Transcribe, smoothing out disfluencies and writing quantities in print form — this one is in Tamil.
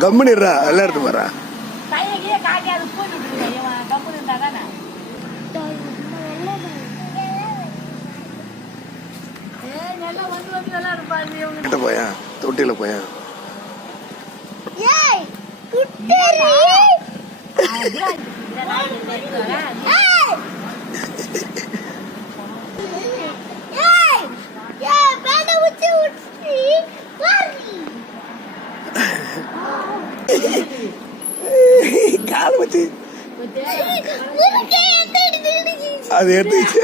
கம்முனிடுறா எல்லாரும் பாரா போயா தொட்டில போயா கால வச்சு அது எடுத்துச்சு